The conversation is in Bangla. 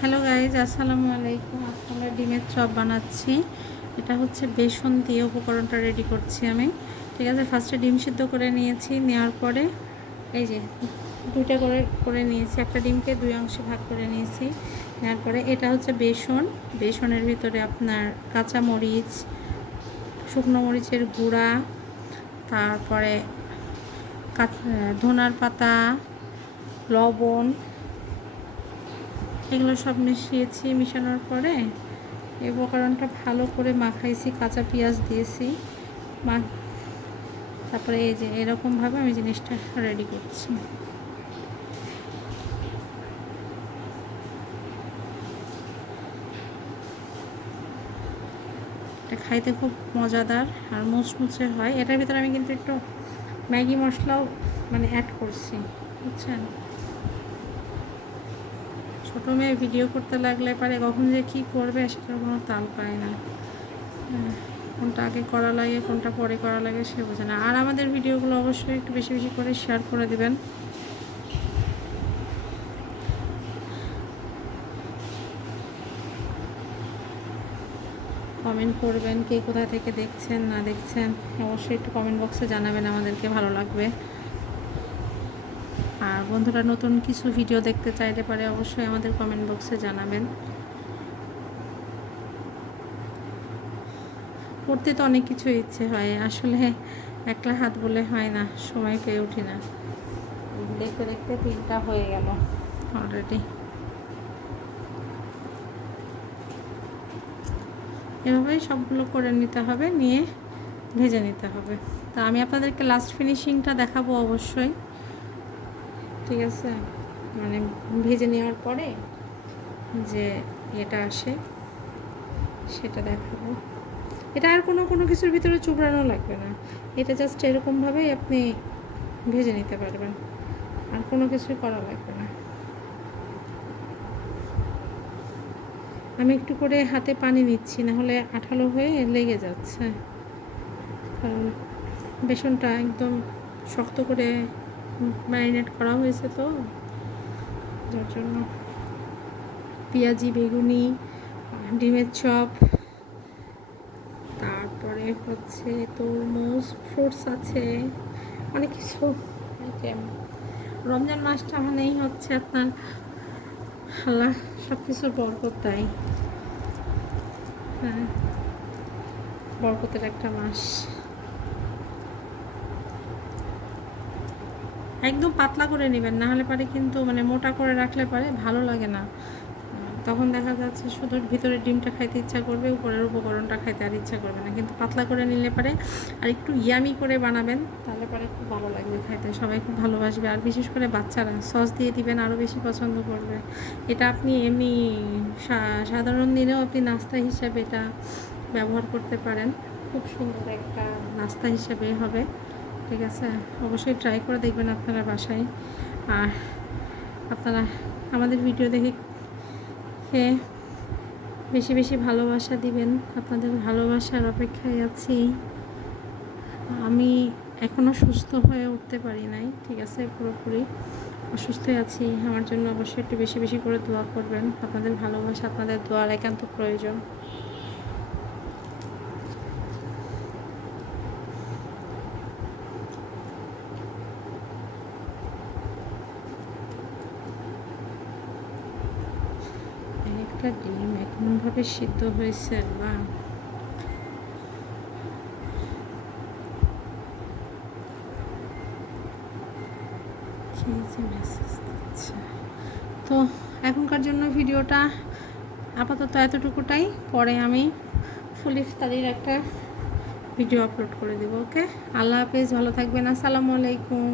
হ্যালো গাইজ, আসসালামু আলাইকুম। আজকে আমরা ডিমের চপ বানাচ্ছি। এটা হচ্ছে বেসন দিয়ে উপকরণটা রেডি করছি আমি। ঠিক আছে, ফার্স্টে ডিম সিদ্ধ করে নিয়েছি। নেওয়ার পরে এই যে দুইটা করে নিয়েছি, একটা ডিমকে দুই অংশে ভাগ করে নিয়েছি। নেওয়ার পরে এটা হচ্ছে বেসনের ভিতরে আপনার কাঁচা মরিচ, শুকনো মরিচের গুঁড়া, তারপরে ধনার পাতা, লবণ, এগুলো সব মিশিয়েছি। মিশানোর পরে এই উপকরণটা ভালো করে মাখাইছি, কাঁচা পেঁয়াজ দিয়েছি। তারপরে এই যে এরকমভাবে আমি জিনিসটা রেডি করছি। এটা খাইতে খুব মজাদার আর মুচমুচে হয়। এটার ভিতরে আমি কিন্তু একটু ম্যাগি মশলাও অ্যাড করছি, বুঝছেন। ছোটো মেয়ে ভিডিও করতে লাগলে পারে কখন যে কী করবে সেটার কোনো তাল পায় না। কোনটা আগে করা লাগে কোনটা পরে করা লাগে সে বোঝে না। আর আমাদের ভিডিওগুলো অবশ্যই একটু বেশি বেশি করে শেয়ার করে দিবেন। কমেন্ট করবেন, কে কোথা থেকে দেখছেন না দেখছেন অবশ্যই একটু কমেন্ট বক্সে জানাবেন, আমাদেরকে ভালো লাগবে। আর বন্ধুরা নতুন কিছু ভিডিও দেখতে চাইতে পারে অবশ্যই আমাদের কমেন্ট বক্সে জানাবেন। করতে তো অনেক কিছু ইচ্ছে হয়, আসলে একলা হাত বলে হয় না, সময় পেয়ে উঠি না। দেখতে দেখতে 3টা হয়ে গেল অলরেডি। এভাবেই সবগুলো করে নিতে হবে, নিয়ে ভেজে নিতে হবে। তা আমি আপনাদেরকে লাস্ট ফিনিশিংটা দেখাবো অবশ্যই, ঠিক আছে। ভেজে নেওয়ার পরে যে এটা আসে সেটা দেখাবো। এটা আর কোনো কিছুর ভিতরে চুবড়ানো লাগবে না, এটা জাস্ট এরকমভাবেই আপনি ভেজে নিতে পারবেন, আর কোনো কিছুই করা লাগবে না। আমি একটু করে হাতে পানি নিচ্ছি, না হলে আঠালো হয়ে লেগে যাচ্ছে, কারণ বেসনটা একদম শক্ত করে ম্যারিনেট করা হয়েছে, তো যার জন্য। পেঁয়াজি, বেগুনি, ডিমের চপ, তারপরে হচ্ছে তরমুজ, ফ্রুটস আছে, অনেক কিছু আইটেম। রমজান মাসটা মানেই হচ্ছে আপনার আল্লাহ সব কিছুর বরকত দেয়। হ্যাঁ, বরকতের একটা মাস। একদম পাতলা করে নেবেন, না হলে পারে কিন্তু মোটা করে রাখলে পারে ভালো লাগে না, তখন দেখা যাচ্ছে শুধু ভিতরের ডিমটা খাইতে ইচ্ছা করবে, উপরের উপকরণটা খাইতে আর ইচ্ছা করবে না। কিন্তু পাতলা করে নিলে পারে আর একটু ইয়ামি করে বানাবেন, তাহলে পরে খুব ভালো লাগবে খাইতে, সবাই খুব ভালোবাসবে। আর বিশেষ করে বাচ্চারা সস দিয়ে দিবেন, আরও বেশি পছন্দ করবে। এটা আপনি এমনি সাধারণ দিনেও আপনি নাস্তা হিসাবে এটা ব্যবহার করতে পারেন, খুব সুন্দর একটা নাস্তা হিসাবে হবে, ঠিক আছে। অবশ্যই ট্রাই করে দেখবেন আপনারা বাসায়। আর আপনারা আমাদের ভিডিও দেখে বেশি বেশি ভালোবাসা দিবেন, আপনাদের ভালোবাসার অপেক্ষায় আছি। আমি এখনও সুস্থ হয়ে উঠতে পারি নাই, ঠিক আছে, পুরোপুরি অসুস্থই আছি। আমার জন্য অবশ্যই একটু বেশি বেশি করে দোয়া করবেন, আপনাদের ভালোবাসা, আপনাদের দোয়ার একান্ত প্রয়োজন। একটা ডিম এমনভাবে সিদ্ধ হয়েছে, বা মেসেজ দিচ্ছে। তো এখনকার জন্য ভিডিওটা আপাতত এতটুকুটাই, পরে আমি ফুল ইফতারির একটা ভিডিও আপলোড করে দেবো। ওকে, আল্লাহ হাফেজ, ভালো থাকবেন, আসসালামু আলাইকুম।